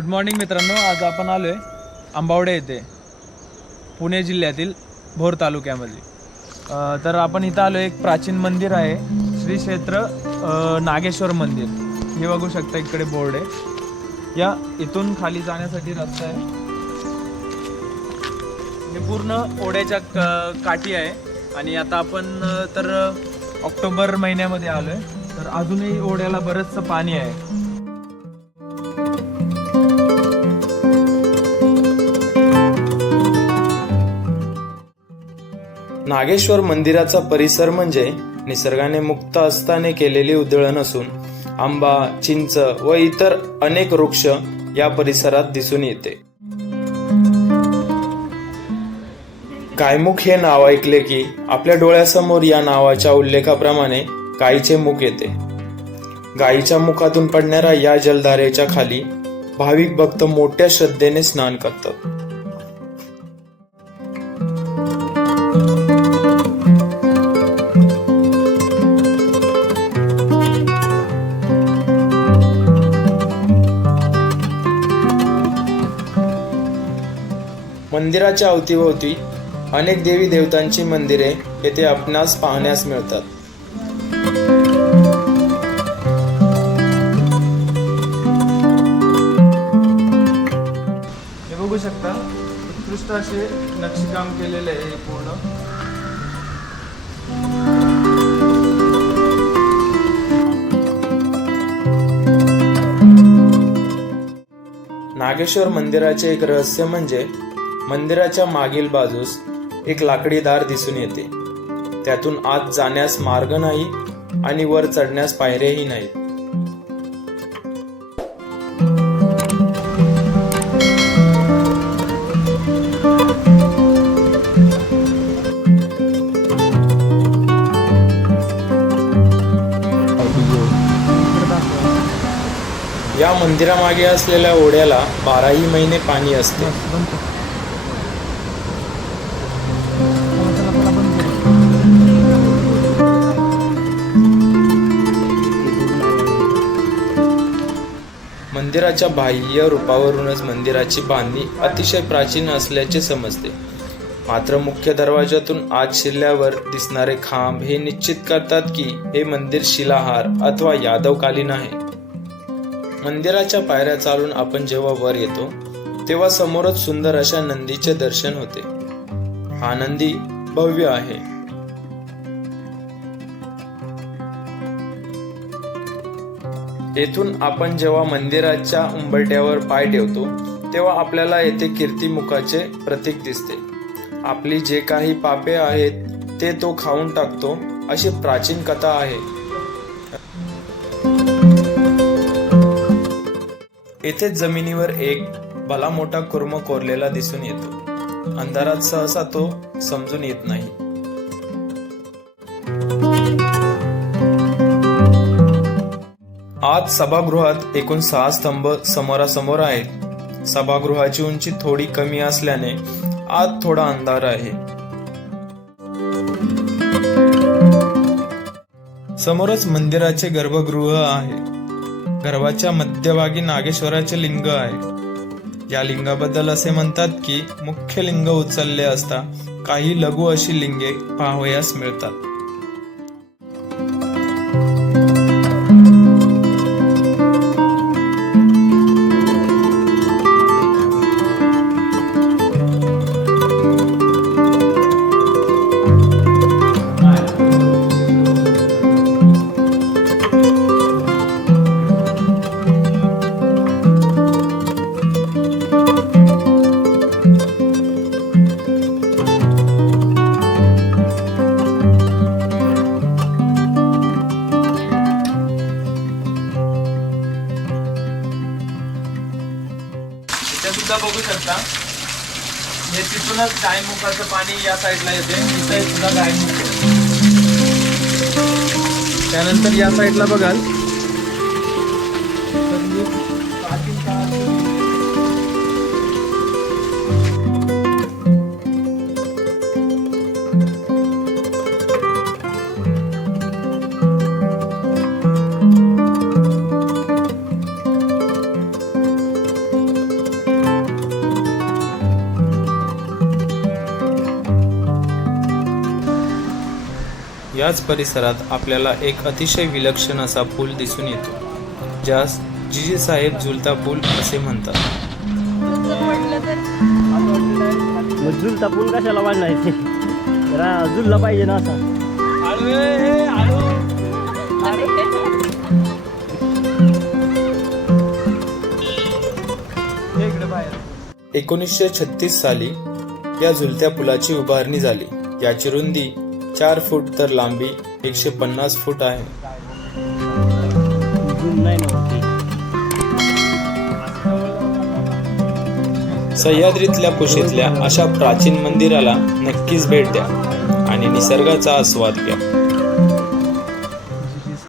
Good morning मित्रांनो. आज आपण आलो आहे आंबावडे येथे पुणे जिल्ह्यातील भोर तालुक्यामध्ये. तर आपण इथं आलो एक प्राचीन मंदिर आहे. श्री क्षेत्र नागेश्वर मंदिर. हे बघू शकता इकडे बोर्ड आहे. या इथून खाली जाण्यासाठी रस्ता आहे. हे पूर्ण ओढ्याच्या काठी आहे. आणि आता आपण तर ऑक्टोबर महिन्यामध्ये आलो आहे तर अजूनही ओढ्याला बरंचसं पाणी आहे. नागेश्वर मंदिराचा परिसर म्हणजे निसर्गाने मुक्त असताने केलेली उधळण असून आंबा चिंच व इतर अनेक वृक्ष या परिसरात दिसून येते. गायमुख हे नाव ऐकले की आपल्या डोळ्यासमोर या नावाच्या उल्लेखाप्रमाणे गायीचे मुख येते. गायीच्या मुखातून पडणाऱ्या या जलधारेच्या खाली भाविक भक्त मोठ्या श्रद्धेने स्नान करतात. मंदिराच्या अवतीभोवती अनेक देवी देवतांची मंदिरे येथे आपणास पाहण्यास मिळतात. हे बघू शकता उत्कृष्ट असे नक्षीकाम केलेले आहे पूर्ण. नागेश्वर मंदिराचे एक रहस्य म्हणजे मंदिराच्या मागील बाजूस एक लाकडी दार दिसून येते. त्यातून आत जाण्यास मार्ग नाही आणि वर चढण्यास पायऱ्याही नाहीत या मंदिरामागे असलेल्या ओढ्याला बाराही महिने पाणी असते. मंदिराच्या बाह्य रूपावरूनच मंदिराची बांधणी अतिशय प्राचीन असल्याचे समजते. मात्र मुख्य दरवाजातून आत शिरल्यावर दिसणारे खांब हे निश्चित करतात की हे मंदिर शिलाहार अथवा यादवकालीन आहे. मंदिराच्या पायऱ्या चालून आपण जेव्हा वर येतो तेव्हा समोरच सुंदर अशा नंदीचे दर्शन होते. हा नंदी भव्य आहे. येथून आपण जेव्हा मंदिराच्या उंबरट्यावर पाय ठेवतो तेव्हा आपल्याला येथे कीर्तिमुखाचे प्रतीक दिसते. आपली जे काही पापे आहेत ते तो खाऊन टाकतो अशी प्राचीन कथा आहे. येथे जमिनीवर एक भला मोठा कुर्म कोरलेला दिसून येतो. अंधारात सहसा तो समजून येत नाही. आज सभागृहात एकूण सहा स्तंभ समोरासमोर आहेत. सभागृहाची उंची थोडी कमी असल्याने आज थोडा अंधार आहे. समोरच मंदिराचे गर्भगृह आहे. गर्भाच्या मध्यभागी नागेश्वराचे लिंग आहे. या लिंगाबद्दल असे म्हणतात की मुख्य लिंग उचलले असता काही लघु अशी लिंगे पाहावयास मिळतात. हे तिथूनच गायमुखाचं पाणी या साईडला येते. इथे सुद्धा गायमुख त्यानंतर या साईडला बघाल. याच परिसरात आपल्याला एक अतिशय विलक्षण असा पूल दिसून येतो ज्यास जिजी साहेब झुलता पूल असे म्हणतात. झुलता पूल कशाला वाढणार झुलला पाहिजे ना असा. एकोणीसशे छत्तीस साली या झुलत्या पुलाची उभारणी झाली. याची रुंदी चार फूट तर लांबी एकशे पन्नास फूट आहे. ना सह्याद्रीतल्या कुशीतल्या अशा प्राचीन मंदिराला नक्कीच भेट द्या आणि निसर्गाचा आस्वाद घ्या.